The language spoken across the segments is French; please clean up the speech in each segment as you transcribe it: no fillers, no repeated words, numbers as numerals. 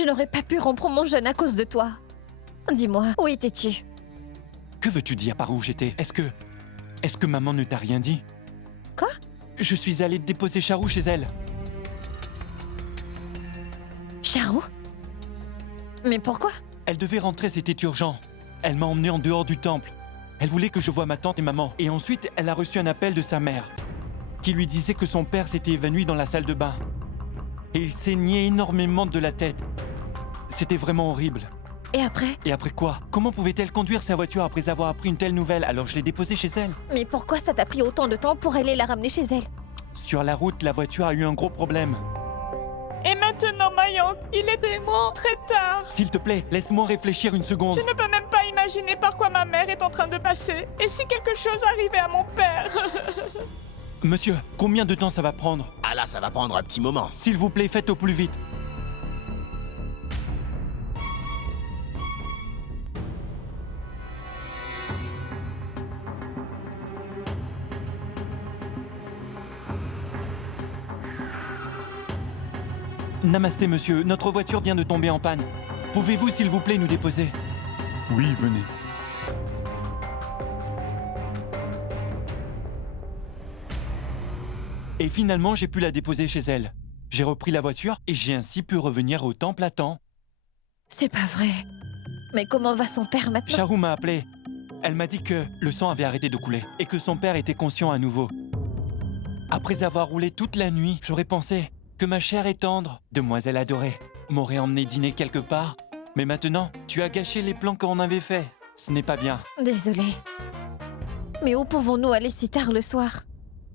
Je n'aurais pas pu rompre mon jeûne à cause de toi. Dis-moi, où étais-tu? Que veux-tu dire par où j'étais? Est-ce que maman ne t'a rien dit? Quoi? Je suis allé déposer Charou chez elle. Charou? Mais pourquoi? Elle devait rentrer, c'était urgent. Elle m'a emmené en dehors du temple. Elle voulait que je voie ma tante et maman. Et ensuite, elle a reçu un appel de sa mère, qui lui disait que son père s'était évanoui dans la salle de bain. Et il saignait énormément de la tête. C'était vraiment horrible. Et après? Et après quoi? Comment pouvait-elle conduire sa voiture après avoir appris une telle nouvelle? Alors je l'ai déposée chez elle. Mais pourquoi ça t'a pris autant de temps pour aller la ramener chez elle? Sur la route, la voiture a eu un gros problème. Et maintenant, Mayank, il est vraiment très tard. S'il te plaît, laisse-moi réfléchir une seconde. Je ne peux même pas imaginer par quoi ma mère est en train de passer. Et si quelque chose arrivait à mon père? Monsieur, combien de temps ça va prendre? Ah là, ça va prendre un petit moment. S'il vous plaît, faites au plus vite. Namasté, monsieur. Notre voiture vient de tomber en panne. Pouvez-vous, s'il vous plaît, nous déposer? Oui, venez. Et finalement, j'ai pu la déposer chez elle. J'ai repris la voiture et j'ai ainsi pu revenir au temple à temps. C'est pas vrai. Mais comment va son père maintenant? Charou m'a appelé. Elle m'a dit que le sang avait arrêté de couler et que son père était conscient à nouveau. Après avoir roulé toute la nuit, j'aurais pensé que ma chère et tendre demoiselle adorée m'aurait emmené dîner quelque part. Mais maintenant, tu as gâché les plans qu'on avait faits. Ce n'est pas bien. Désolée. Mais où pouvons-nous aller si tard le soir?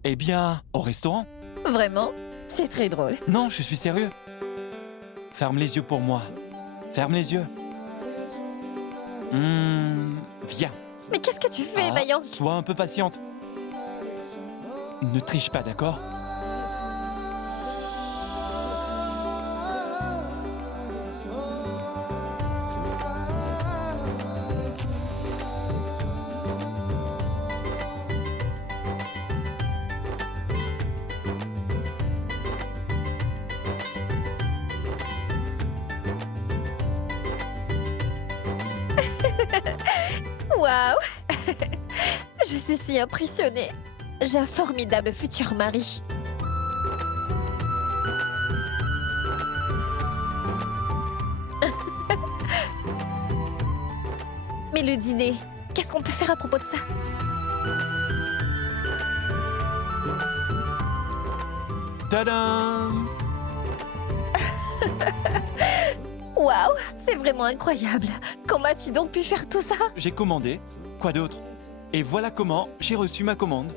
Eh bien, au restaurant? Vraiment? C'est très drôle. Non, je suis sérieux. Ferme les yeux pour moi. Ferme les yeux. Viens. Mais qu'est-ce que tu fais, Ah, Mayank? sois un peu patiente. Ne triche pas, d'accord? Waouh! Je suis si impressionnée. J'ai un formidable futur mari. Mais le dîner, qu'est-ce qu'on peut faire à propos de ça? Tadam! Waouh! C'est vraiment incroyable. Comment as-tu donc pu faire tout ça? J'ai commandé. Quoi d'autre? Et voilà comment j'ai reçu ma commande.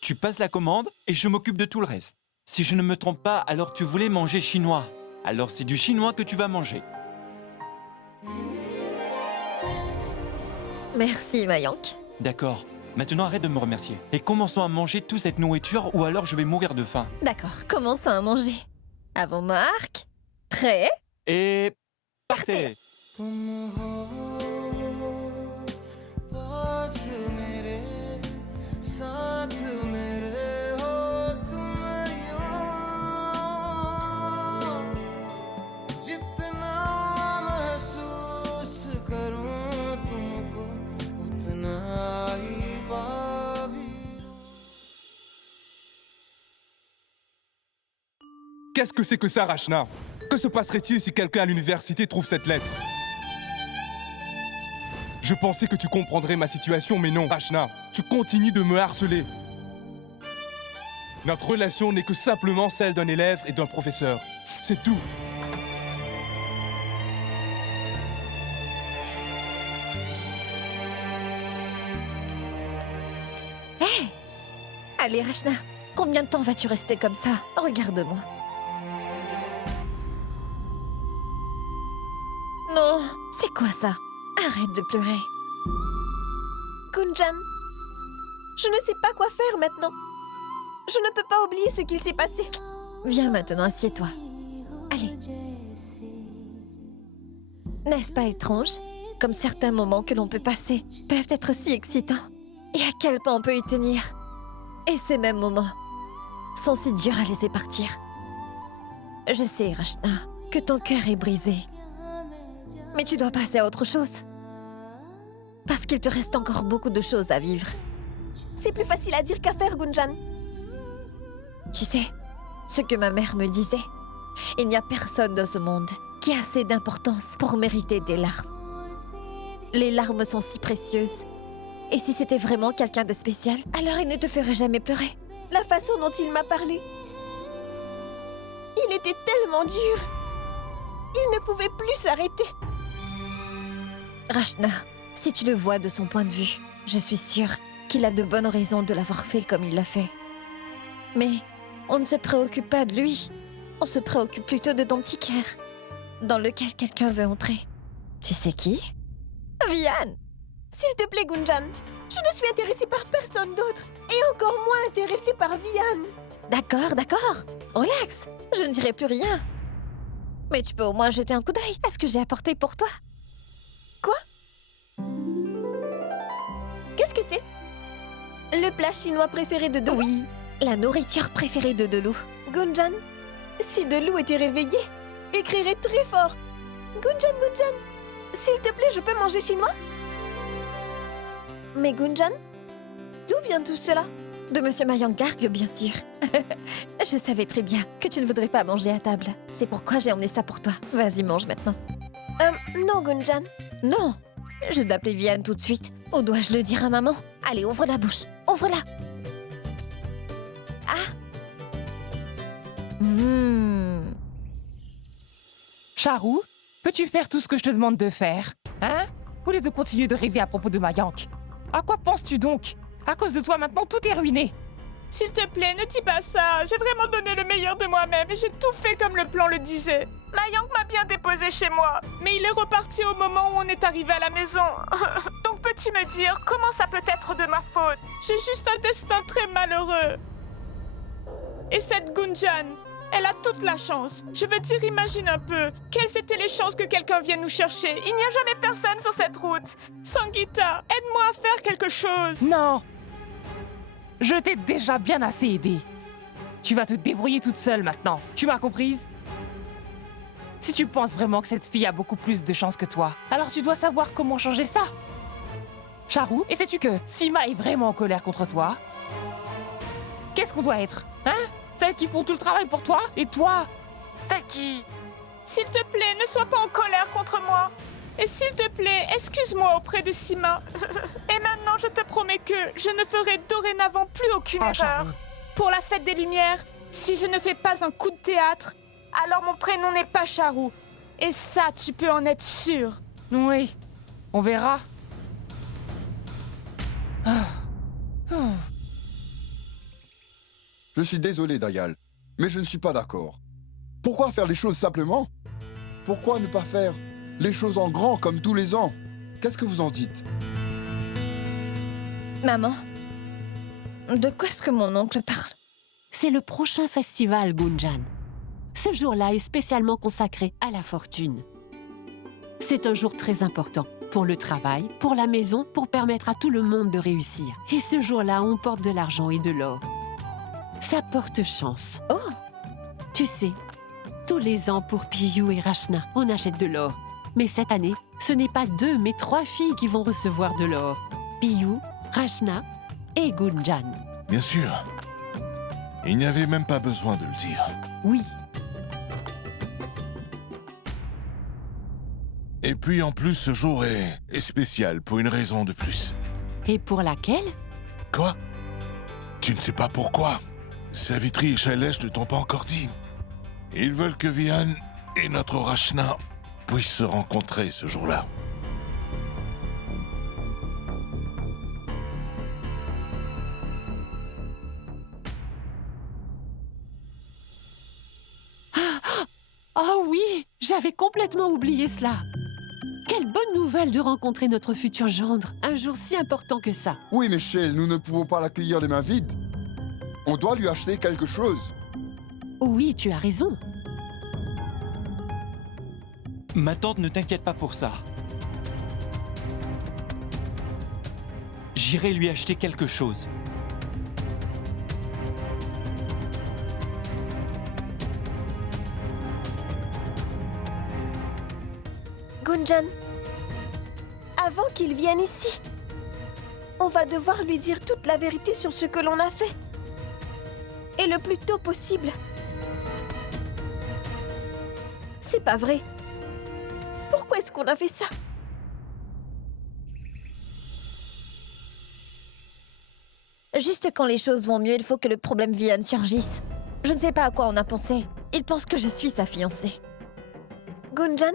Tu passes la commande et je m'occupe de tout le reste. Si je ne me trompe pas, alors tu voulais manger chinois. Alors c'est du chinois que tu vas manger. Merci, Mayank. D'accord. Maintenant arrête de me remercier. Et commençons à manger toute cette nourriture ou alors je vais mourir de faim. D'accord, commençons à manger. Avant Marc. Prêt? Et... partez! तुम हो पास मेरे साथ मेरे हो तुम यूं जितना महसूस करूं तुमको उतना ही पा भी लूं Qu'est-ce que c'est que ça, Rachna? Que se passerait-il si quelqu'un à l'université trouve cette lettre? Je pensais que tu comprendrais ma situation, mais non, Rachna. Tu continues de me harceler. Notre relation n'est que simplement celle d'un élève et d'un professeur. C'est tout. Allez, Rachna, combien de temps vas-tu rester comme ça? Regarde-moi. Non, c'est quoi ça? Arrête de pleurer. Gunjan, je ne sais pas quoi faire maintenant. Je ne peux pas oublier ce qu'il s'est passé. Viens maintenant, assieds-toi. Allez. N'est-ce pas étrange? Comme certains moments que l'on peut passer peuvent être si excitants. Et à quel point on peut y tenir. Et ces mêmes moments sont si durs à laisser partir. Je sais, Rachna, que ton cœur est brisé. Mais tu dois passer à autre chose. Parce qu'il te reste encore beaucoup de choses à vivre. C'est plus facile à dire qu'à faire, Gunjan. Tu sais, ce que ma mère me disait, il n'y a personne dans ce monde qui a assez d'importance pour mériter des larmes. Les larmes sont si précieuses. Et si c'était vraiment quelqu'un de spécial, alors il ne te ferait jamais pleurer. La façon dont il m'a parlé. Il était tellement dur. Il ne pouvait plus s'arrêter. Rachna, si tu le vois de son point de vue, je suis sûre qu'il a de bonnes raisons de l'avoir fait comme il l'a fait. Mais on ne se préoccupe pas de lui. On se préoccupe plutôt de ton petit cœur, dans lequel quelqu'un veut entrer. Tu sais qui? Vian! S'il te plaît, Gunjan. Je ne suis intéressée par personne d'autre. Et encore moins intéressée par Vian. D'accord, d'accord. Relax, je ne dirai plus rien. Mais tu peux au moins jeter un coup d'œil à ce que j'ai apporté pour toi. Qu'est-ce que c'est? Le plat chinois préféré de Dolou? Oui, la nourriture préférée de Dolou. Gunjan, si Dolou était réveillé, il crierait très fort. Gunjan, Gunjan, s'il te plaît, je peux manger chinois? Mais Gunjan, d'où vient tout cela? De Monsieur Mayangarg, bien sûr. Je savais très bien que tu ne voudrais pas manger à table. C'est pourquoi j'ai emmené ça pour toi. Vas-y, mange maintenant. Non, Gunjan. Non, je dois appeler Vian tout de suite. Ou dois-je le dire à maman? Allez, ouvre la bouche. Ouvre-la. Ah. Charou, peux-tu faire tout ce que je te demande de faire? Hein? Au lieu de continuer de rêver à propos de Mayank. À quoi penses-tu donc? À cause de toi, maintenant, tout est ruiné. S'il te plaît, ne dis pas ça. J'ai vraiment donné le meilleur de moi-même et j'ai tout fait comme le plan le disait. Mayank m'a bien déposé chez moi, mais il est reparti au moment où on est arrivé à la maison. Donc peux-tu me dire comment ça peut être de ma faute? J'ai juste un destin très malheureux. Et cette Gunjan, elle a toute la chance. Je veux dire, imagine un peu. Quelles étaient les chances que quelqu'un vienne nous chercher? Il n'y a jamais personne sur cette route. Sangeeta, aide-moi à faire quelque chose. Non! Je t'ai déjà bien assez aidé. Tu vas te débrouiller toute seule maintenant. Tu m'as comprise? Si tu penses vraiment que cette fille a beaucoup plus de chance que toi, alors tu dois savoir comment changer ça. Charou, et sais-tu que Sima est vraiment en colère contre toi? Qu'est-ce qu'on doit être? Hein? Celles qui font tout le travail pour toi? Et toi? C'est qui? S'il te plaît, ne sois pas en colère contre moi. Et s'il te plaît, excuse-moi auprès de Sima. Et maintenant, je te promets que je ne ferai dorénavant plus aucune erreur. Charou. Pour la fête des Lumières, si je ne fais pas un coup de théâtre, alors mon prénom n'est pas Charou. Et ça, tu peux en être sûr. Oui, on verra. Je suis désolé, Dayal, mais je ne suis pas d'accord. Pourquoi faire les choses simplement? Pourquoi ne pas faire les choses en grand comme tous les ans? Qu'est-ce que vous en dites? Maman, de quoi est-ce que mon oncle parle? C'est le prochain festival, Gunjan. Ce jour-là est spécialement consacré à la fortune. C'est un jour très important pour le travail, pour la maison, pour permettre à tout le monde de réussir. Et ce jour-là, on porte de l'argent et de l'or. Ça porte chance. Oh! Tu sais, tous les ans pour Piyu et Rachna, on achète de l'or. Mais cette année, ce n'est pas 2, mais 3 filles qui vont recevoir de l'or. Piyu, Rachna et Gunjan. Bien sûr. Il n'y avait même pas besoin de le dire. Oui. Et puis en plus, ce jour est spécial pour une raison de plus. Et pour laquelle? Quoi? Tu ne sais pas pourquoi. Savitri et Shailesh ne t'ont pas encore dit. Ils veulent que Vian et notre Rachna puissent se rencontrer ce jour-là. Oh oui, j'avais complètement oublié cela. Quelle bonne nouvelle de rencontrer notre futur gendre, un jour si important que ça. Oui, Michel, nous ne pouvons pas l'accueillir les mains vides. On doit lui acheter quelque chose. Oui, tu as raison. Ma tante, ne t'inquiète pas pour ça. J'irai lui acheter quelque chose. Gunjan, avant qu'il vienne ici, on va devoir lui dire toute la vérité sur ce que l'on a fait. Et le plus tôt possible. C'est pas vrai. Pourquoi est-ce qu'on a fait ça? Juste quand les choses vont mieux, il faut que le problème Vihan surgisse. Je ne sais pas à quoi on a pensé. Il pense que je suis sa fiancée. Gunjan,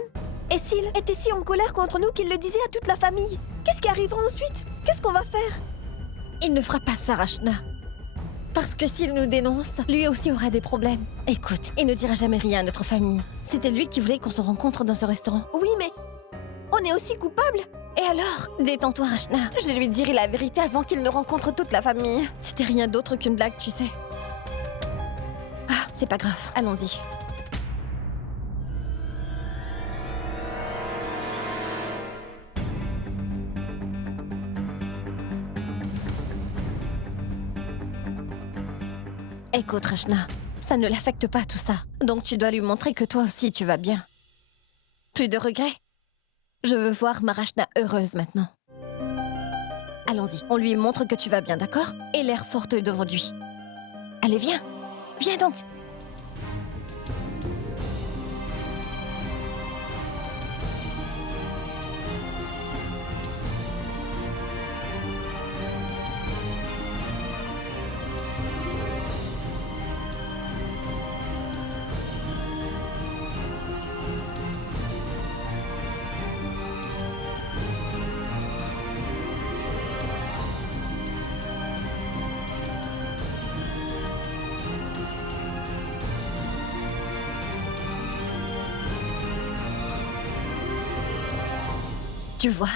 et s'il était si en colère contre nous qu'il le disait à toute la famille? Qu'est-ce qui arrivera ensuite? Qu'est-ce qu'on va faire? Il ne fera pas ça, Rachna. Parce que s'il nous dénonce, lui aussi aura des problèmes. Écoute, il ne dira jamais rien à notre famille. C'était lui qui voulait qu'on se rencontre dans ce restaurant. Oui, mais on est aussi coupables. Et alors? Détends-toi, Rachna. Je lui dirai la vérité avant qu'il ne rencontre toute la famille. C'était rien d'autre qu'une blague, tu sais. Ah, c'est pas grave. Allons-y. Écoute, Rachna, ça ne l'affecte pas tout ça. Donc tu dois lui montrer que toi aussi tu vas bien. Plus de regrets? Je veux voir ma Rachna heureuse maintenant. Allons-y, on lui montre que tu vas bien, d'accord? Et l'air forte devant lui. Allez, viens. Viens donc. Tu vois,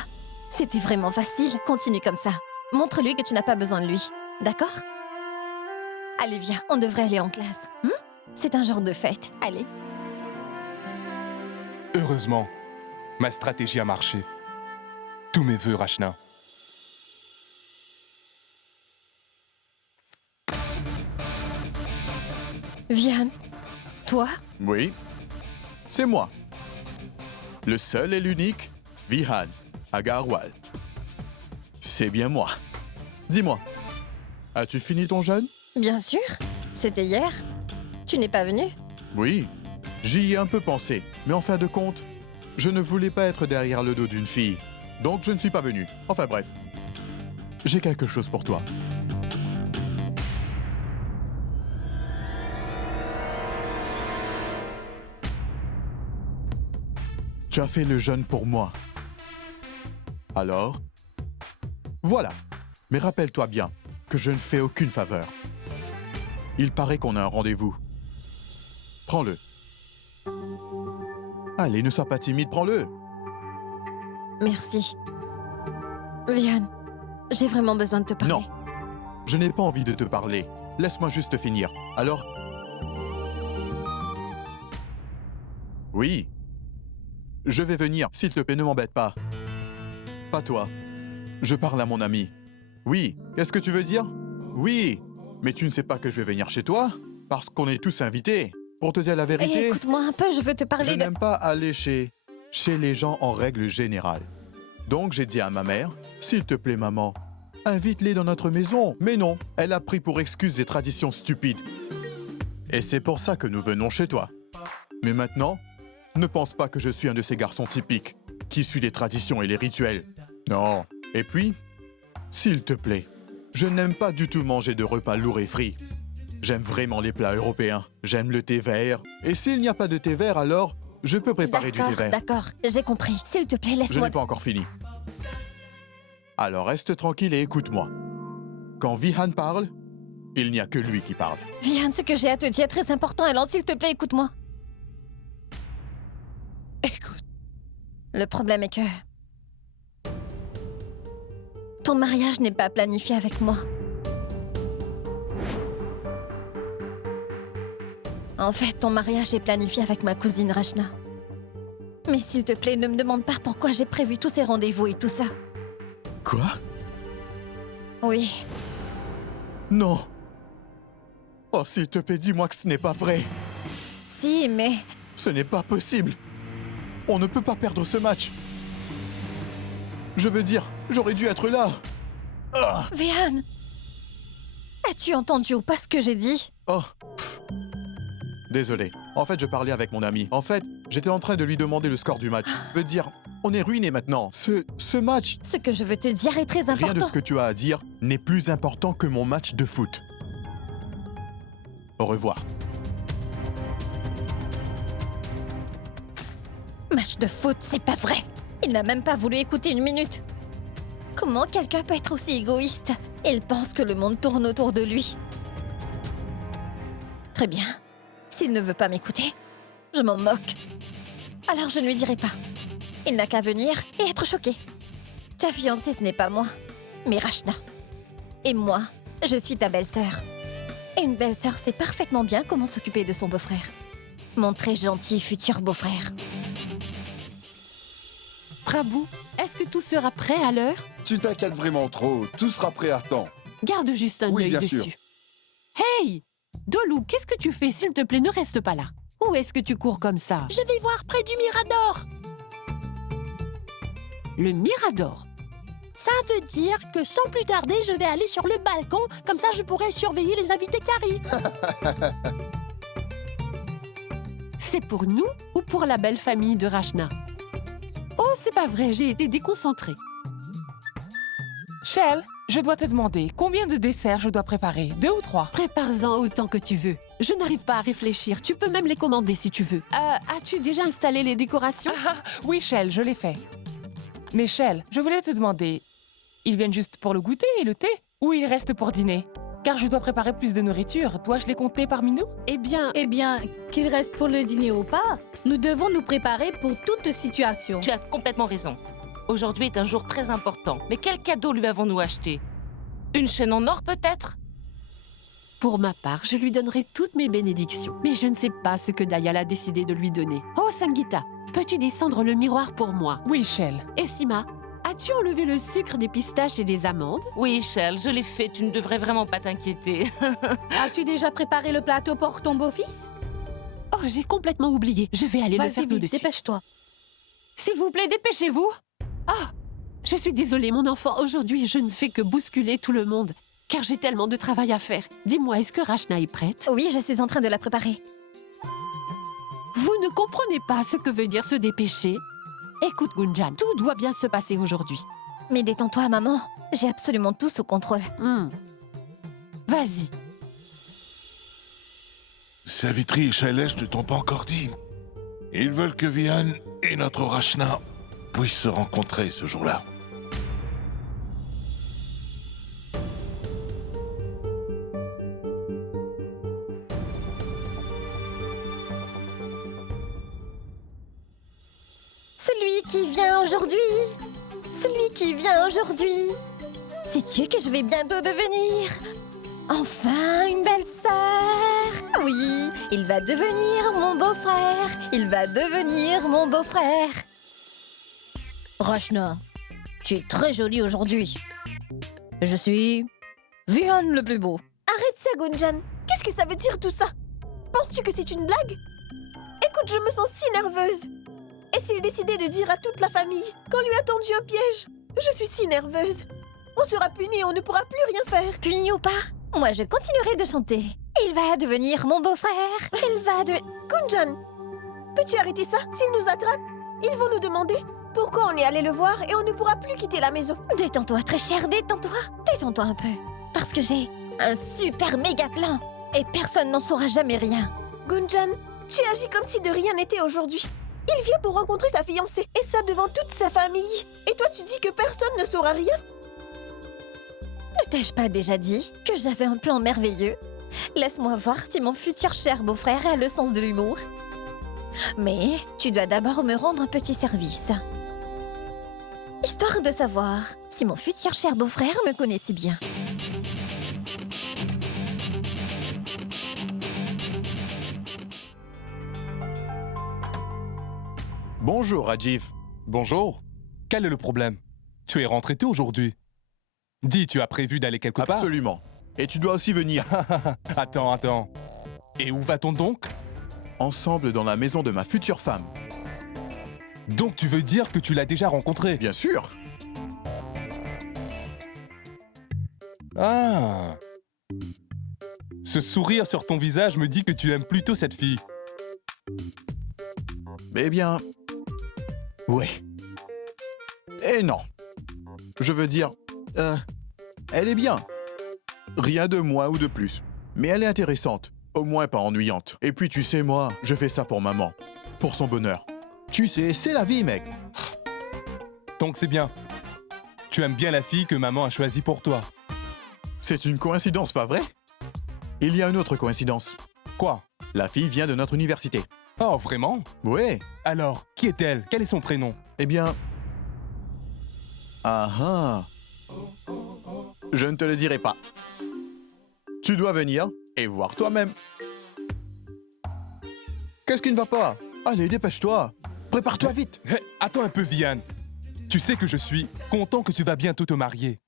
c'était vraiment facile. Continue comme ça. Montre-lui que tu n'as pas besoin de lui. D'accord? Allez, viens, on devrait aller en classe. C'est un genre de fête. Allez. Heureusement, ma stratégie a marché. Tous mes vœux, Rachna. Vihan, toi? Oui, c'est moi. Le seul et l'unique Vihan Agarwal. C'est bien moi. Dis-moi, as-tu fini ton jeûne? Bien sûr. C'était hier. Tu n'es pas venu? Oui, j'y ai un peu pensé, mais en fin de compte, je ne voulais pas être derrière le dos d'une fille, donc je ne suis pas venu. Enfin bref, j'ai quelque chose pour toi. Tu as fait le jeûne pour moi. Alors, voilà. Mais rappelle-toi bien que je ne fais aucune faveur. Il paraît qu'on a un rendez-vous. Prends-le. Allez, ne sois pas timide, prends-le. Merci. Vihan, j'ai vraiment besoin de te parler. Non, je n'ai pas envie de te parler. Laisse-moi juste finir. Alors... Oui. Je vais venir, s'il te plaît, ne m'embête pas. Pas toi. Je parle à mon ami. Oui, qu'est-ce que tu veux dire? Oui, mais tu ne sais pas que je vais venir chez toi? Parce qu'on est tous invités. Pour te dire la vérité... Écoute-moi un peu, je veux te parler Je n'aime pas aller chez les gens en règle générale. Donc j'ai dit à ma mère, s'il te plaît maman, invite-les dans notre maison. Mais non, elle a pris pour excuse des traditions stupides. Et c'est pour ça que nous venons chez toi. Mais maintenant, ne pense pas que je suis un de ces garçons typiques, qui suit les traditions et les rituels. Non. Et puis, s'il te plaît, je n'aime pas du tout manger de repas lourds et frits. J'aime vraiment les plats européens. J'aime le thé vert. Et s'il n'y a pas de thé vert, alors je peux préparer du thé vert. D'accord, j'ai compris. S'il te plaît, laisse-moi... Je n'ai pas encore fini. Alors reste tranquille et écoute-moi. Quand Vihan parle, il n'y a que lui qui parle. Vihan, ce que j'ai à te dire est très important, alors s'il te plaît, écoute-moi. Écoute. Le problème est que... ton mariage n'est pas planifié avec moi. En fait, ton mariage est planifié avec ma cousine Rachna. Mais s'il te plaît, ne me demande pas pourquoi j'ai prévu tous ces rendez-vous et tout ça. Quoi? Oui. Non. Oh, s'il te plaît, dis-moi que ce n'est pas vrai. Si, mais... Ce n'est pas possible. On ne peut pas perdre ce match. Je veux dire, j'aurais dû être là. Ah. Vihan, as-tu entendu ou pas ce que j'ai dit? Oh. Désolé. En fait, je parlais avec mon ami. En fait, j'étais en train de lui demander le score du match. Je veux dire, on est ruiné maintenant. Ce match... Ce que je veux te dire est très important. Rien de ce que tu as à dire n'est plus important que mon match de foot. Au revoir. Match de foot, c'est pas vrai. Il n'a même pas voulu écouter une minute. Comment quelqu'un peut être aussi égoïste? Il pense que le monde tourne autour de lui. Très bien. S'il ne veut pas m'écouter, je m'en moque. Alors je ne lui dirai pas. Il n'a qu'à venir et être choqué. Ta fiancée, ce n'est pas moi, mais Rachna. Et moi, je suis ta belle-sœur. Et une belle-sœur sait parfaitement bien comment s'occuper de son beau-frère. Mon très gentil futur beau-frère. Prabhu, est-ce que tout sera prêt à l'heure? Tu t'inquiètes vraiment trop, tout sera prêt à temps. Garde juste un Oui, œil bien dessus. sûr. Hey! Dolou, qu'est-ce que tu fais? S'il te plaît, ne reste pas là. Où est-ce que tu cours comme ça? Je vais voir près du Mirador. Le Mirador? Ça veut dire que sans plus tarder, je vais aller sur le balcon. Comme ça, je pourrai surveiller les invités qui arrivent. C'est pour nous ou pour la belle famille de Rachna? Oh, c'est pas vrai, j'ai été déconcentrée. Shell, je dois te demander combien de desserts je dois préparer? 2 ou 3? Prépare-en autant que tu veux. Je n'arrive pas à réfléchir. Tu peux même les commander si tu veux. As-tu déjà installé les décorations? Oui, Shell, je l'ai fait. Mais Shell, je voulais te demander, ils viennent juste pour le goûter et le thé? Ou ils restent pour dîner? Car je dois préparer plus de nourriture. Dois-je les compter parmi nous? Eh bien, qu'il reste pour le dîner ou pas, nous devons nous préparer pour toute situation. Tu as complètement raison. Aujourd'hui est un jour très important. Mais quel cadeau lui avons-nous acheté? Une chaîne en or peut-être? pour ma part, je lui donnerai toutes mes bénédictions. Mais je ne sais pas ce que Dayal a décidé de lui donner. Oh, Sangeeta, peux-tu descendre le miroir pour moi? Oui, Shell. Et Sima, as-tu enlevé le sucre des pistaches et des amandes? Oui, Shell, je l'ai fait. Tu ne devrais vraiment pas t'inquiéter. As-tu déjà préparé le plateau pour ton beau-fils? Oh, j'ai complètement oublié. Je vais aller le faire tout de suite. Dépêche-toi. S'il vous plaît, dépêchez-vous. Ah, je suis désolée, mon enfant. Aujourd'hui, je ne fais que bousculer tout le monde, car j'ai tellement de travail à faire. Dis-moi, est-ce que Rachna est prête? Oui, je suis en train de la préparer. Vous ne comprenez pas ce que veut dire se dépêcher? Écoute, Gunjan, tout doit bien se passer aujourd'hui. Mais détends-toi, maman. J'ai absolument tout sous contrôle. Vas-y. Savitri et Shailesh ne t'ont pas encore dit. Ils veulent que Vihan et notre Rachna puissent se rencontrer ce jour-là. Celui qui vient aujourd'hui. Celui qui vient aujourd'hui. Sais-tu que je vais bientôt devenir enfin une belle sœur? Oui, il va devenir mon beau-frère. Il va devenir mon beau-frère. Rachna, tu es très jolie aujourd'hui. Je suis Vihan le plus beau. Arrête ça, Gunjan. Qu'est-ce que ça veut dire tout ça? Penses-tu que c'est une blague? Écoute, je me sens si nerveuse. Et s'il décidait de dire à toute la famille qu'on lui a tendu un piège? Je suis si nerveuse. On sera puni et on ne pourra plus rien faire. Puni ou pas, moi je continuerai de chanter. Il va devenir mon beau-frère. Il va de... Gunjan, peux-tu arrêter ça? S'ils nous attrapent, ils vont nous demander pourquoi on est allé le voir et on ne pourra plus quitter la maison. Détends-toi, très cher, détends-toi. Détends-toi un peu. Parce que j'ai un super méga plan. Et personne n'en saura jamais rien. Gunjan, tu agis comme si de rien n'était aujourd'hui. Il vient pour rencontrer sa fiancée, et ça devant toute sa famille. Et toi, tu dis que personne ne saura rien? Ne t'ai-je pas déjà dit que j'avais un plan merveilleux? Laisse-moi voir si mon futur cher beau-frère a le sens de l'humour. Mais tu dois d'abord me rendre un petit service. Histoire de savoir si mon futur cher beau-frère me connaît si bien. Bonjour, Rajiv. Bonjour. Quel est le problème? Tu es rentré tôt aujourd'hui. Dis, tu as prévu d'aller quelque part? Absolument. Et tu dois aussi venir. Attends. Et où va-t-on donc? Ensemble dans la maison de ma future femme. Donc tu veux dire que tu l'as déjà rencontrée? Bien sûr. Ah. Ce sourire sur ton visage me dit que tu aimes plutôt cette fille. Eh bien... ouais. Et non. Je veux dire... elle est bien. Rien de moins ou de plus. Mais elle est intéressante. Au moins pas ennuyante. Et puis tu sais, moi, je fais ça pour maman. Pour son bonheur. Tu sais, c'est la vie, mec. Donc c'est bien. Tu aimes bien la fille que maman a choisie pour toi. C'est une coïncidence, pas vrai? Il y a une autre coïncidence. Quoi? La fille vient de notre université. Oh, vraiment? Ouais. Alors, qui est-elle? Quel est son prénom? Eh bien... ah ah. Je ne te le dirai pas. Tu dois venir et voir toi-même. Qu'est-ce qui ne va pas? Allez, dépêche-toi. Prépare-toi vite. Attends un peu, Vian. Tu sais que je suis content que tu vas bientôt te marier.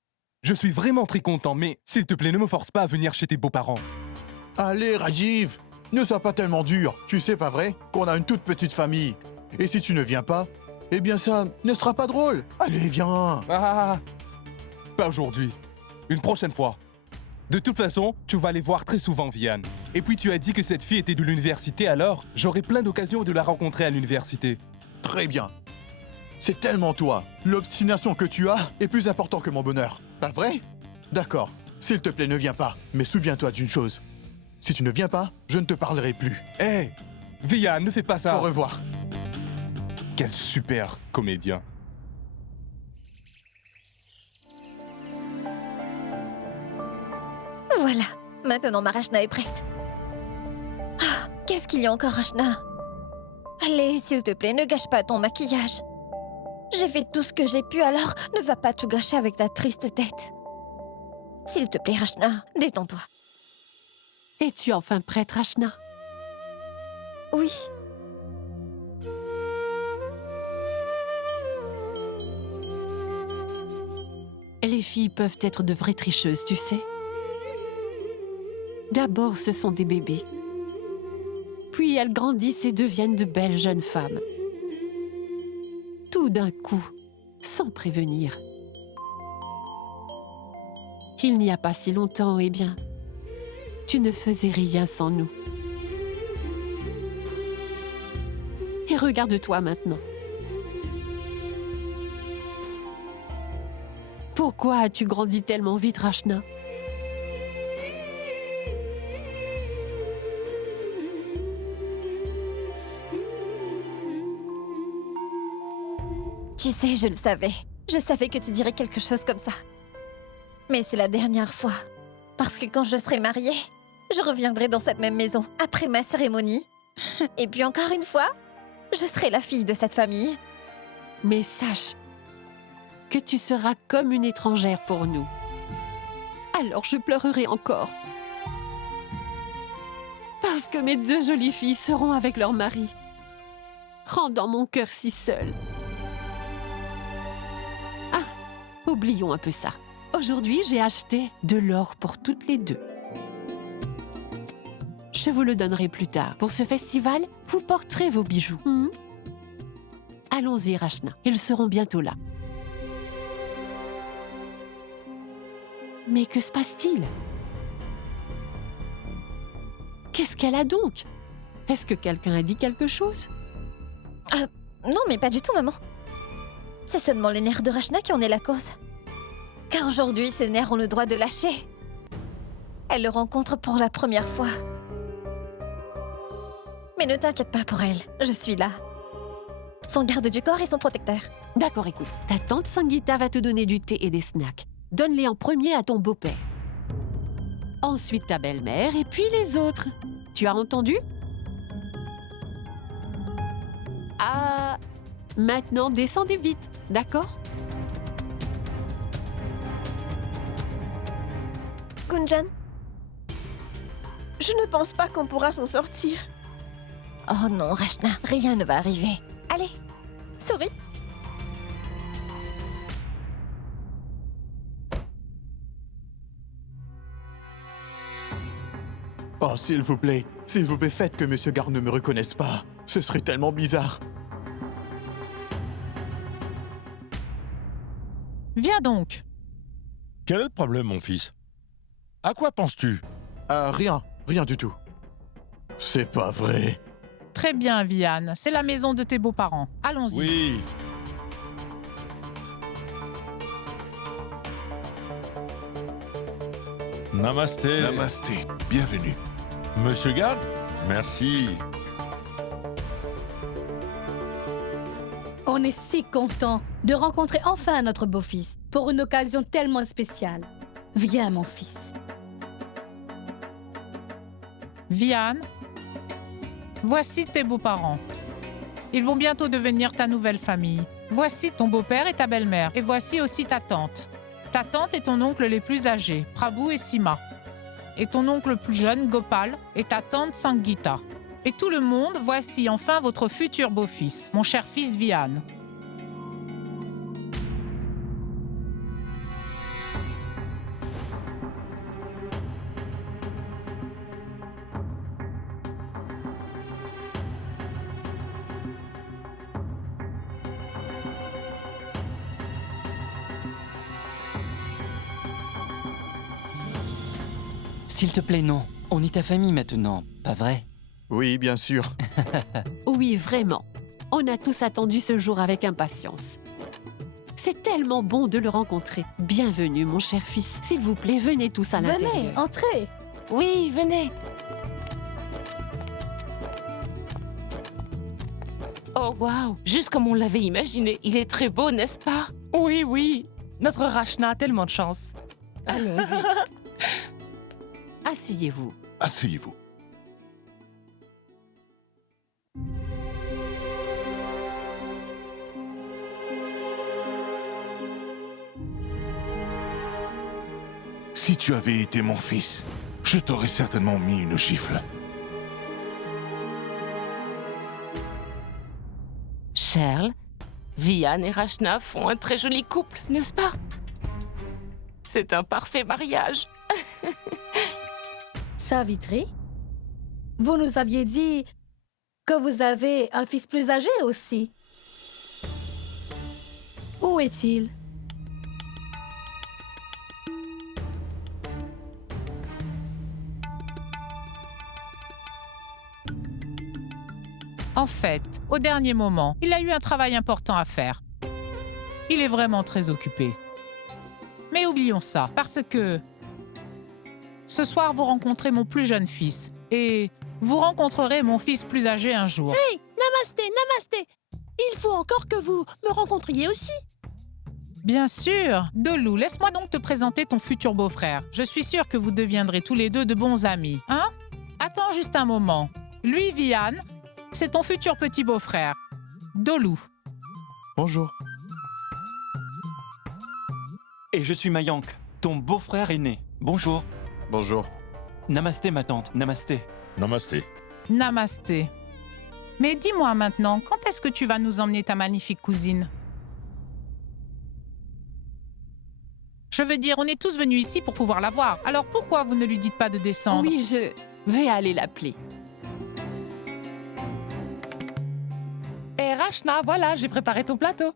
Je suis vraiment très content, mais s'il te plaît, ne me force pas à venir chez tes beaux-parents. Allez, Rajiv, ne sois pas tellement dur. Tu sais pas vrai qu'on a une toute petite famille. Et si tu ne viens pas, eh bien ça ne sera pas drôle. Allez, viens. Pas aujourd'hui. Une prochaine fois. De toute façon, tu vas les voir très souvent, Vian. Et puis tu as dit que cette fille était de l'université, alors j'aurai plein d'occasions de la rencontrer à l'université. Très bien. C'est tellement toi. L'obstination que tu as est plus important que mon bonheur. Pas vrai? D'accord. S'il te plaît, ne viens pas. Mais souviens-toi d'une chose. Si tu ne viens pas, je ne te parlerai plus. Hé, Vian, ne fais pas ça. Au revoir. Quel super comédien. Voilà, maintenant ma Rachna est prête. Ah, qu'est-ce qu'il y a encore, Rachna? Allez, s'il te plaît, ne gâche pas ton maquillage. J'ai fait tout ce que j'ai pu, alors ne va pas tout gâcher avec ta triste tête. S'il te plaît, Rachna, détends-toi. Es-tu enfin prête, Rachna? Oui. Les filles peuvent être de vraies tricheuses, tu sais. D'abord, ce sont des bébés. Puis elles grandissent et deviennent de belles jeunes femmes. Tout d'un coup, sans prévenir. Il n'y a pas si longtemps, eh bien, tu ne faisais rien sans nous. Et regarde-toi maintenant. Pourquoi as-tu grandi tellement vite, Rachna? Tu sais, je le savais. Je savais que tu dirais quelque chose comme ça. Mais c'est la dernière fois. Parce que quand je serai mariée, je reviendrai dans cette même maison, après ma cérémonie. Et puis encore une fois, je serai la fille de cette famille. Mais sache que tu seras comme une étrangère pour nous. Alors je pleurerai encore. Parce que mes deux jolies filles seront avec leur mari, rendant mon cœur si seul. Ah, oublions un peu ça. Aujourd'hui, j'ai acheté de l'or pour toutes les deux. Je vous le donnerai plus tard. Pour ce festival, vous porterez vos bijoux. Allons-y, Rachna. Ils seront bientôt là. Mais que se passe-t-il? Qu'est-ce qu'elle a donc? Est-ce que quelqu'un a dit quelque chose? Non, mais pas du tout, maman. C'est seulement les nerfs de Rachna qui en est la cause. Car aujourd'hui, ses nerfs ont le droit de lâcher. Elle le rencontre pour la première fois. Mais ne t'inquiète pas pour elle, je suis là. Son garde du corps et son protecteur. D'accord, écoute. Ta tante Sangeeta va te donner du thé et des snacks. Donne-les en premier à ton beau-père. Ensuite ta belle-mère et puis les autres. Tu as entendu? Ah, maintenant descendez vite, d'accord? Gunjan, je ne pense pas qu'on pourra s'en sortir. Oh non, Rachna, rien ne va arriver. Allez, souris. Oh, s'il vous plaît, faites que Monsieur Garde ne me reconnaisse pas. Ce serait tellement bizarre. Viens donc. Quel est le problème, mon fils? À quoi penses-tu? Rien, rien du tout. C'est pas vrai. Très bien, Vian. C'est la maison de tes beaux-parents. Allons-y. Oui. Namasté. Namasté. Bienvenue. Monsieur Gad? Merci. On est si content de rencontrer enfin notre beau-fils pour une occasion tellement spéciale. Viens, mon fils. Vian, voici tes beaux-parents. Ils vont bientôt devenir ta nouvelle famille. Voici ton beau-père et ta belle-mère. Et voici aussi ta tante. Ta tante et ton oncle les plus âgés, Prabhu et Sima. Et ton oncle plus jeune, Gopal, et ta tante Sangeeta. Et tout le monde, voici enfin votre futur beau-fils, mon cher fils Vian. S'il te plaît, non. On est ta famille maintenant, pas vrai? Oui, bien sûr. Oui, vraiment. On a tous attendu ce jour avec impatience. C'est tellement bon de le rencontrer. Bienvenue, mon cher fils. S'il vous plaît, venez tous à l'intérieur. Venez, entrez. Oui, venez. Oh, waouh. Juste comme on l'avait imaginé. Il est très beau, n'est-ce pas? Oui, oui. Notre Rachna a tellement de chance. Allons-y. Asseyez-vous. Asseyez-vous. Si tu avais été mon fils, je t'aurais certainement mis une gifle. Charles, Vian et Rachna font un très joli couple, n'est-ce pas? C'est un parfait mariage. Savitri, vous nous aviez dit que vous avez un fils plus âgé aussi. Où est-il? En fait, au dernier moment, il a eu un travail important à faire. Il est vraiment très occupé. Mais oublions ça, parce que ce soir, vous rencontrez mon plus jeune fils et vous rencontrerez mon fils plus âgé un jour. Hey, namasté, namasté. Il faut encore que vous me rencontriez aussi. Bien sûr. Dolou, laisse-moi donc te présenter ton futur beau-frère. Je suis sûre que vous deviendrez tous les deux de bons amis. Hein? Attends juste un moment. Lui, Vian, c'est ton futur petit beau-frère. Dolou. Bonjour. Et je suis Mayank, ton beau-frère aîné. Bonjour. Bonjour. Namasté, ma tante. Namasté. Namasté. Namasté. Mais dis-moi maintenant, quand est-ce que tu vas nous emmener ta magnifique cousine? Je veux dire, on est tous venus ici pour pouvoir la voir. Alors pourquoi vous ne lui dites pas de descendre? Oui, je vais aller l'appeler. Et Rachna, voilà, j'ai préparé ton plateau.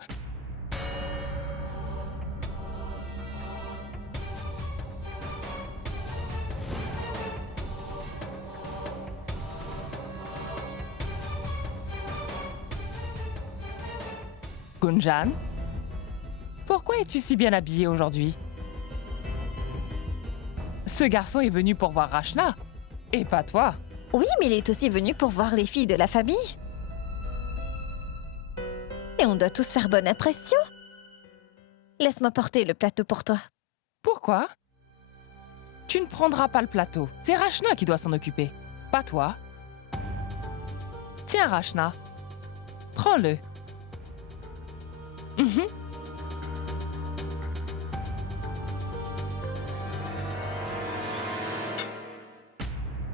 Gunjan, pourquoi es-tu si bien habillée aujourd'hui? Ce garçon est venu pour voir Rachna, et pas toi. Oui, mais il est aussi venu pour voir les filles de la famille. Et on doit tous faire bonne impression. Laisse-moi porter le plateau pour toi. Pourquoi? Tu ne prendras pas le plateau. C'est Rachna qui doit s'en occuper, pas toi. Tiens, Rachna, prends-le.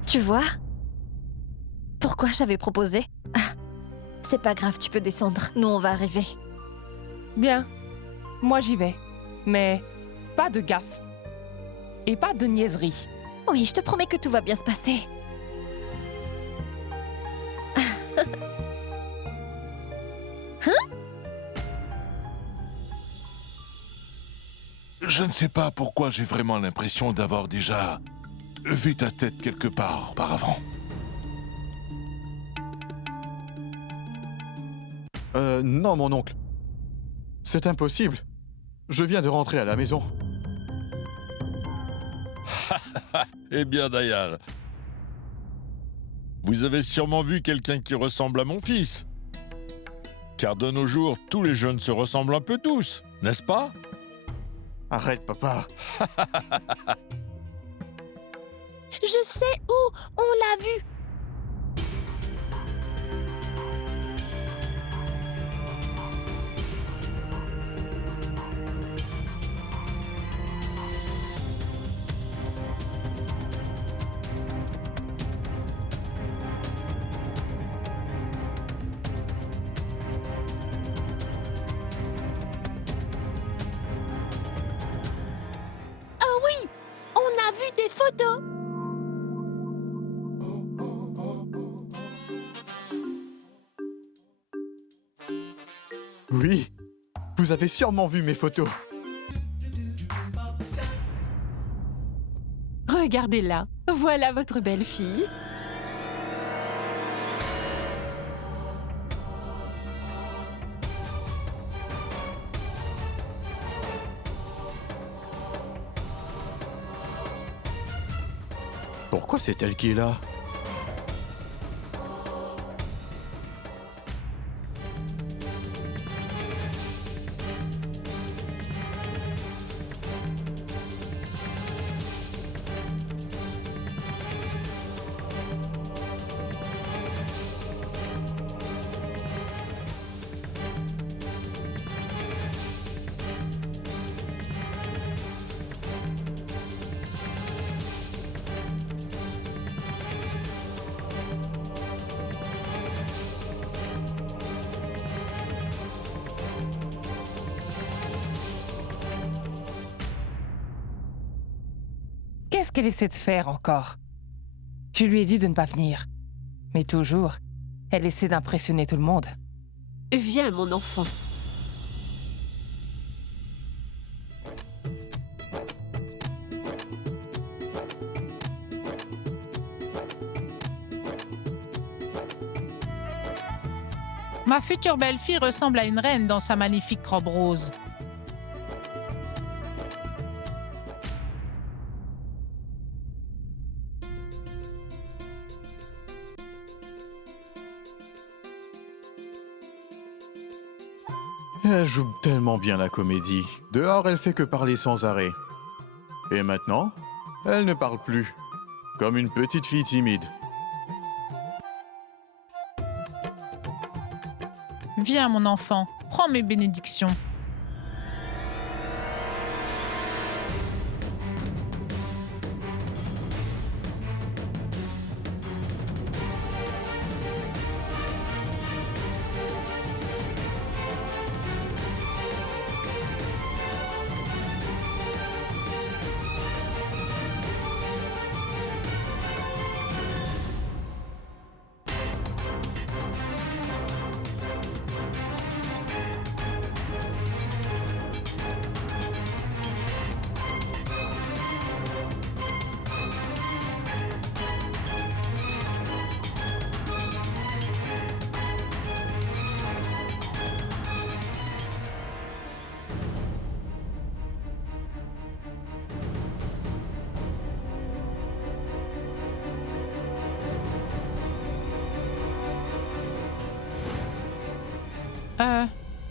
Tu vois? Pourquoi j'avais proposé? Ah, c'est pas grave, tu peux descendre. Nous, on va arriver. Bien, moi j'y vais. Mais pas de gaffe. Et pas de niaiserie. Oui, je te promets que tout va bien se passer. Hein? Je ne sais pas pourquoi j'ai vraiment l'impression d'avoir déjà vu ta tête quelque part auparavant. Non, mon oncle. C'est impossible. Je viens de rentrer à la maison. Eh bien, Dayal, vous avez sûrement vu quelqu'un qui ressemble à mon fils. Car de nos jours, tous les jeunes se ressemblent un peu tous, n'est-ce pas? Arrête, papa. Je sais où on l'a vu. Ah oui, on a vu des photos. Oui, vous avez sûrement vu mes photos. Regardez-la, voilà votre belle-fille. Pourquoi c'est elle qui est là? Qu'est-ce qu'elle essaie de faire encore? Je lui ai dit de ne pas venir. Mais toujours, elle essaie d'impressionner tout le monde. Viens, mon enfant. Ma future belle-fille ressemble à une reine dans sa magnifique robe rose. Elle joue tellement bien la comédie. Dehors, elle fait que parler sans arrêt. Et maintenant, elle ne parle plus. Comme une petite fille timide. Viens, mon enfant, prends mes bénédictions.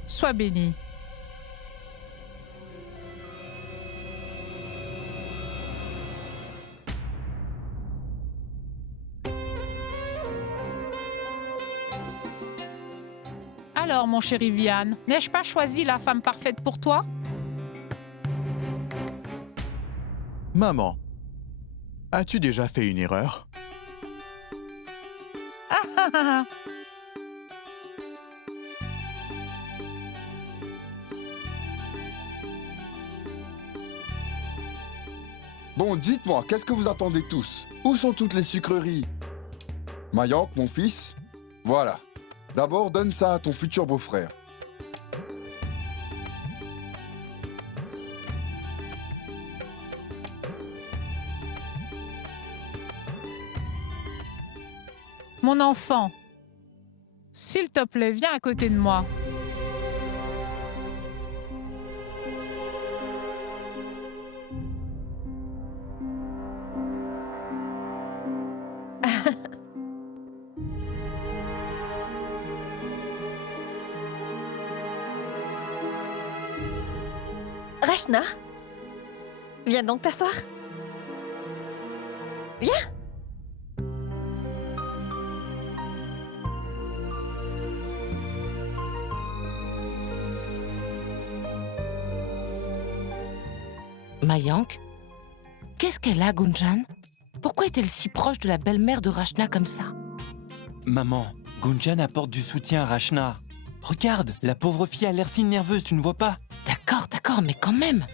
Sois béni. Alors, mon chéri Vian, n'ai-je pas choisi la femme parfaite pour toi? Maman, as-tu déjà fait une erreur? Bon, dites-moi, qu'est-ce que vous attendez tous? Où sont toutes les sucreries? Mayank, mon fils? Voilà. D'abord, donne ça à ton futur beau-frère. Mon enfant, s'il te plaît, viens à côté de moi. Rachna, viens donc t'asseoir. Viens. Mayank, qu'est-ce qu'elle a, Gunjan? Pourquoi est-elle si proche de la belle-mère de Rachna comme ça? Maman, Gunjan apporte du soutien à Rachna. Regarde, la pauvre fille a l'air si nerveuse, tu ne vois pas? D'accord, mais quand même.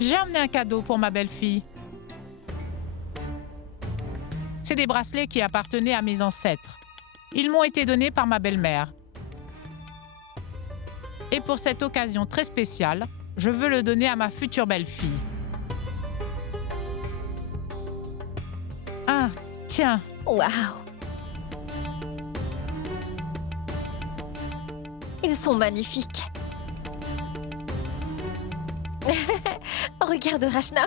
J'ai emmené un cadeau pour ma belle-fille. C'est des bracelets qui appartenaient à mes ancêtres. Ils m'ont été donnés par ma belle-mère. Et pour cette occasion très spéciale, je veux le donner à ma future belle-fille. Ah, tiens. Waouh. Ils sont magnifiques. Regarde Rachna.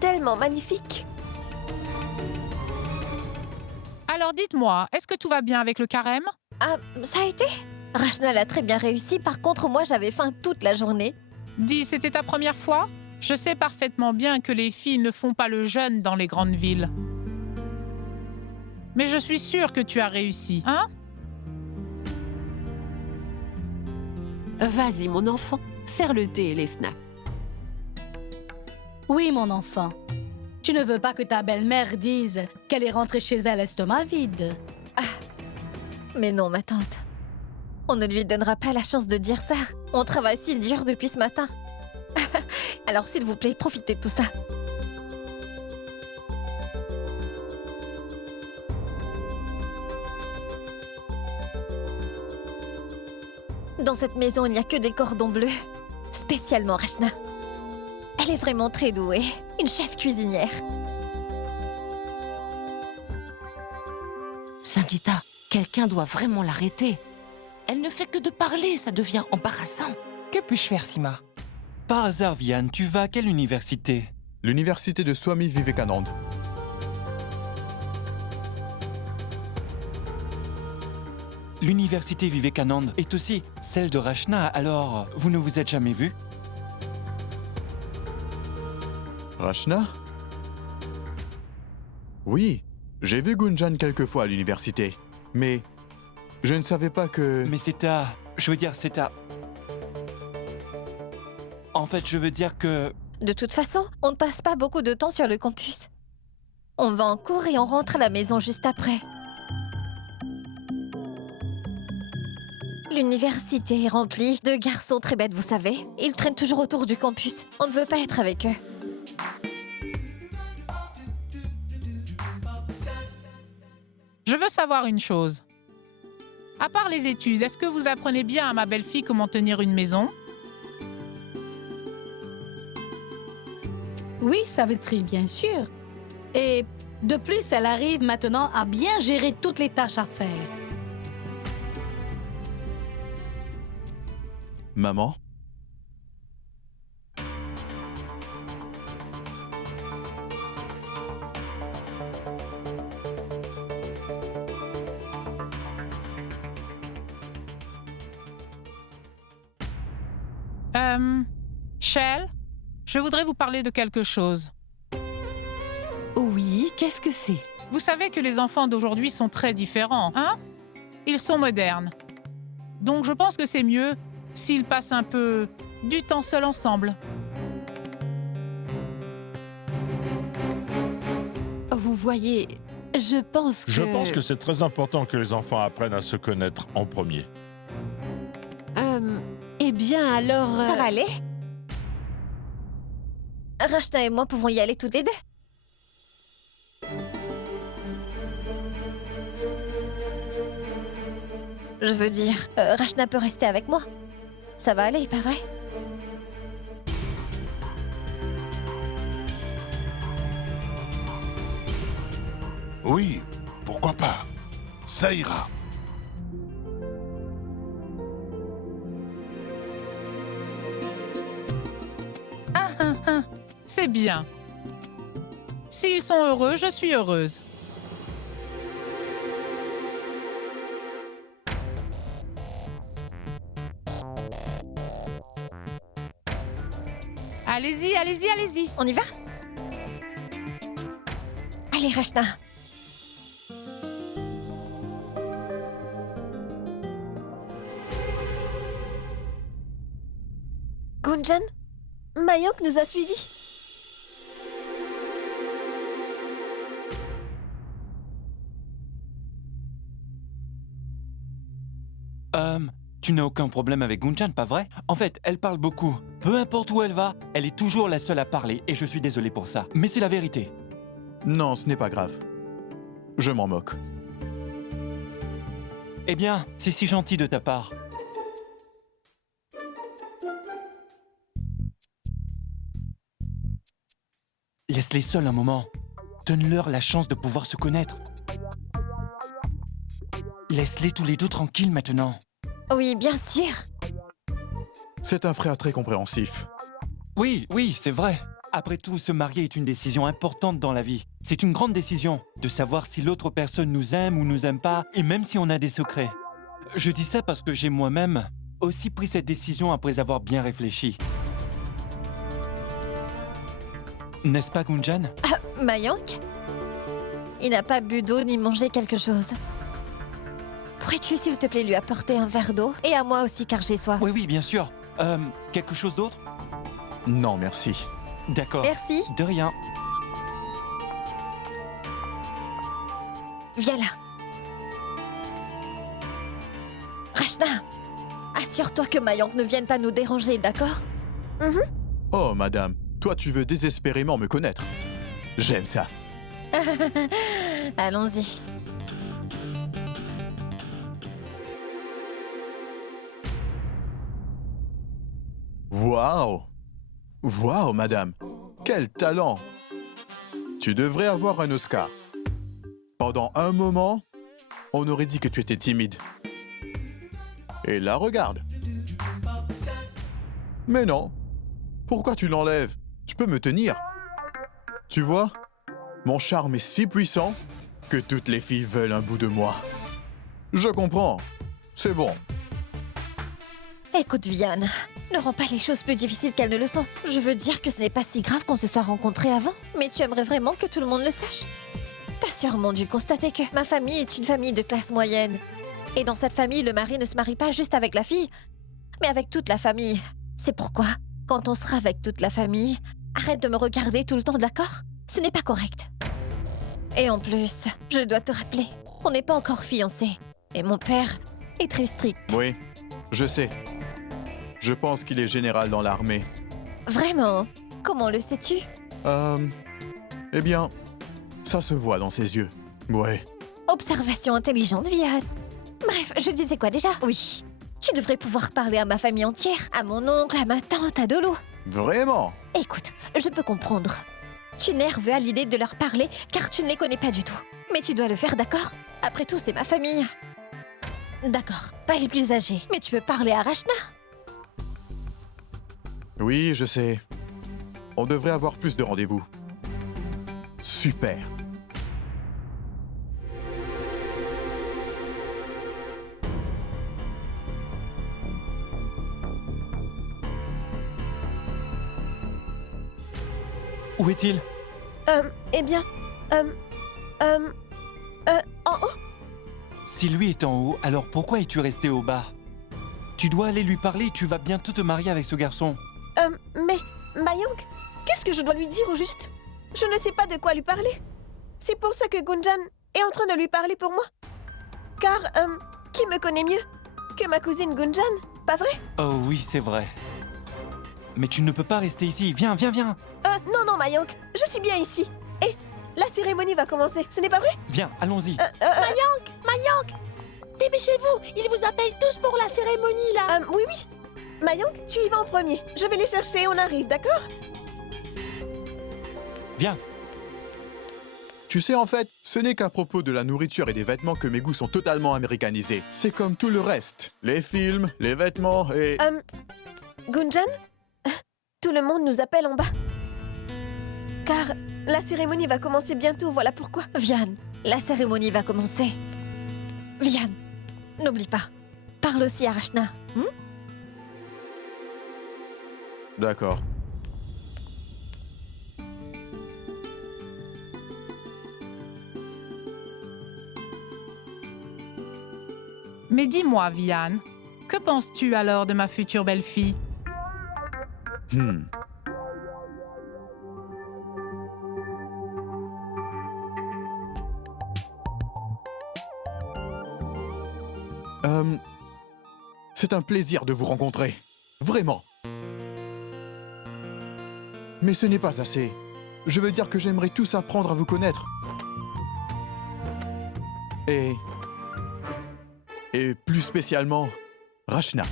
Tellement magnifique. Alors dites-moi, est-ce que tout va bien avec le carême? Ah, ça a été? Rachna l'a très bien réussi, par contre moi j'avais faim toute la journée. Dis, c'était ta première fois? Je sais parfaitement bien que les filles ne font pas le jeûne dans les grandes villes. Mais je suis sûre que tu as réussi, hein? Vas-y, mon enfant, sers le thé et les snacks. Oui, mon enfant. Tu ne veux pas que ta belle-mère dise qu'elle est rentrée chez elle l'estomac vide. Mais non, ma tante. On ne lui donnera pas la chance de dire ça. On travaille si dur depuis ce matin. Alors s'il vous plaît, profitez de tout ça. Dans cette maison, il n'y a que des cordons bleus. Spécialement Rachna. Elle est vraiment très douée. Une chef cuisinière. Sangeeta, quelqu'un doit vraiment l'arrêter. Elle ne fait que de parler, ça devient embarrassant. Que puis-je faire, Sima? Par hasard, Vian, tu vas à quelle université? L'université de Swami Vivekananda. L'université Vivekananda est aussi celle de Rachna, alors vous ne vous êtes jamais vus? Rachna? Oui, j'ai vu Gunjan quelques fois à l'université, mais je ne savais pas que... Mais c'est à... Je veux dire, c'est à... En fait, je veux dire que... De toute façon, on ne passe pas beaucoup de temps sur le campus. On va en cours et on rentre à la maison juste après. L'université est remplie de garçons très bêtes, vous savez. Ils traînent toujours autour du campus. On ne veut pas être avec eux. Je veux savoir une chose. À part les études, est-ce que vous apprenez bien à ma belle-fille comment tenir une maison? Oui, Savitri, bien sûr. Et de plus, elle arrive maintenant à bien gérer toutes les tâches à faire. Maman? Shell, je voudrais vous parler de quelque chose. Oui, qu'est-ce que c'est? Vous savez que les enfants d'aujourd'hui sont très différents, hein? Ils sont modernes. Donc je pense que c'est mieux s'ils passent un peu du temps seuls ensemble. Vous voyez, je pense que... Je pense que c'est très important que les enfants apprennent à se connaître en premier. Eh bien, alors... Ça va aller? Rachna et moi pouvons y aller toutes les deux. Je veux dire, Rachna peut rester avec moi. Ça va aller, pas vrai? Oui, pourquoi pas. Ça ira. C'est bien. S'ils sont heureux, je suis heureuse. Allez-y, allez-y, allez-y. On y va? Allez, Rachna. Gunjan, Mayank nous a suivis. Tu n'as aucun problème avec Gunjan, pas vrai? En fait, elle parle beaucoup. Peu importe où elle va, elle est toujours la seule à parler et je suis désolé pour ça. Mais c'est la vérité. Non, ce n'est pas grave. Je m'en moque. Eh bien, c'est si gentil de ta part. Laisse-les seuls un moment. Donne-leur la chance de pouvoir se connaître. Laisse-les tous les deux tranquilles maintenant. Oui, bien sûr. C'est un frère très compréhensif. Oui, c'est vrai. Après tout, se marier est une décision importante dans la vie. C'est une grande décision de savoir si l'autre personne nous aime ou nous aime pas, et même si on a des secrets. Je dis ça parce que j'ai moi-même aussi pris cette décision après avoir bien réfléchi. N'est-ce pas, Gunjan? Mayank? Il n'a pas bu d'eau ni mangé quelque chose. Pourrais-tu, s'il te plaît, lui apporter un verre d'eau? Et à moi aussi, car j'ai soif. Oui, bien sûr. Quelque chose d'autre? Non, merci. D'accord. Merci. De rien. Viens là. Rachna, assure-toi que Mayank ne vienne pas nous déranger, d'accord? Oh, madame, toi tu veux désespérément me connaître. J'aime ça. Allons-y. Waouh! Waouh, madame! Quel talent! Tu devrais avoir un Oscar. Pendant un moment, on aurait dit que tu étais timide. Et là, regarde. Mais non. Pourquoi tu l'enlèves? Tu peux me tenir. Tu vois, mon charme est si puissant que toutes les filles veulent un bout de moi. Je comprends. C'est bon. Écoute, Vianne, ne rends pas les choses plus difficiles qu'elles ne le sont. Je veux dire que ce n'est pas si grave qu'on se soit rencontrés avant, mais tu aimerais vraiment que tout le monde le sache. T'as sûrement dû constater que ma famille est une famille de classe moyenne. Et dans cette famille, le mari ne se marie pas juste avec la fille, mais avec toute la famille. C'est pourquoi, quand on sera avec toute la famille, arrête de me regarder tout le temps, d'accord? Ce n'est pas correct. Et en plus, je dois te rappeler, on n'est pas encore fiancés. Et mon père est très strict. Oui, je sais. Je pense qu'il est général dans l'armée. Vraiment? Comment le sais-tu? Eh bien, ça se voit dans ses yeux. Ouais. Observation intelligente, Vianne. Bref, je disais quoi déjà? Oui. Tu devrais pouvoir parler à ma famille entière, à mon oncle, à ma tante, à Dolo. Vraiment? Écoute, je peux comprendre. Tu es nerveux à l'idée de leur parler car tu ne les connais pas du tout. Mais tu dois le faire, d'accord? Après tout, c'est ma famille. D'accord, pas les plus âgés, mais tu peux parler à Rachna. Oui, je sais. On devrait avoir plus de rendez-vous. Super. Où est-il? Eh bien, en haut. Si lui est en haut, alors pourquoi es-tu resté au bas? Tu dois aller lui parler et tu vas bientôt te marier avec ce garçon. Mais, Mayank, qu'est-ce que je dois lui dire au juste? Je ne sais pas de quoi lui parler. C'est pour ça que Gunjan est en train de lui parler pour moi. Car, qui me connaît mieux que ma cousine Gunjan, pas vrai? Oh oui, c'est vrai. Mais tu ne peux pas rester ici. Viens, viens, viens. Non, Mayank, je suis bien ici. Et la cérémonie va commencer, ce n'est pas vrai? Viens, allons-y. Mayank, dépêchez-vous, ils vous appellent tous pour la cérémonie, là. Oui. Mayonk, tu y vas en premier. Je vais les chercher, on arrive, d'accord? Viens. Tu sais, en fait, ce n'est qu'à propos de la nourriture et des vêtements que mes goûts sont totalement américanisés. C'est comme tout le reste. Les films, les vêtements et... Gunjan? Tout le monde nous appelle en bas. Car la cérémonie va commencer bientôt, voilà pourquoi. Vian, la cérémonie va commencer. Vian, n'oublie pas. Parle aussi à Rachna. D'accord. Mais dis-moi, Vian, que penses-tu alors de ma future belle-fille? C'est un plaisir de vous rencontrer. Vraiment. Mais ce n'est pas assez. Je veux dire que j'aimerais tous apprendre à vous connaître. Et plus spécialement, Rachna.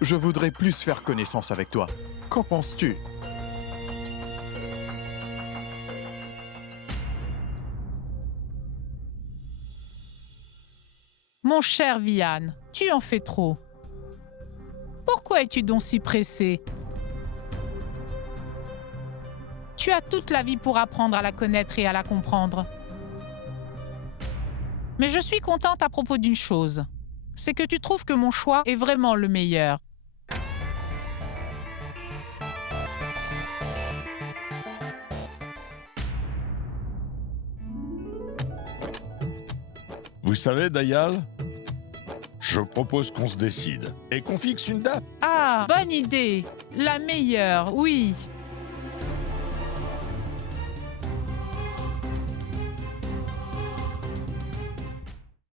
Je voudrais plus faire connaissance avec toi. Qu'en penses-tu? Mon cher Vian, tu en fais trop. Pourquoi es-tu donc si pressé? Tu as toute la vie pour apprendre à la connaître et à la comprendre. Mais je suis contente à propos d'une chose. C'est que tu trouves que mon choix est vraiment le meilleur. Vous savez, Dayal, je propose qu'on se décide et qu'on fixe une date. Ah, bonne idée. La meilleure, oui.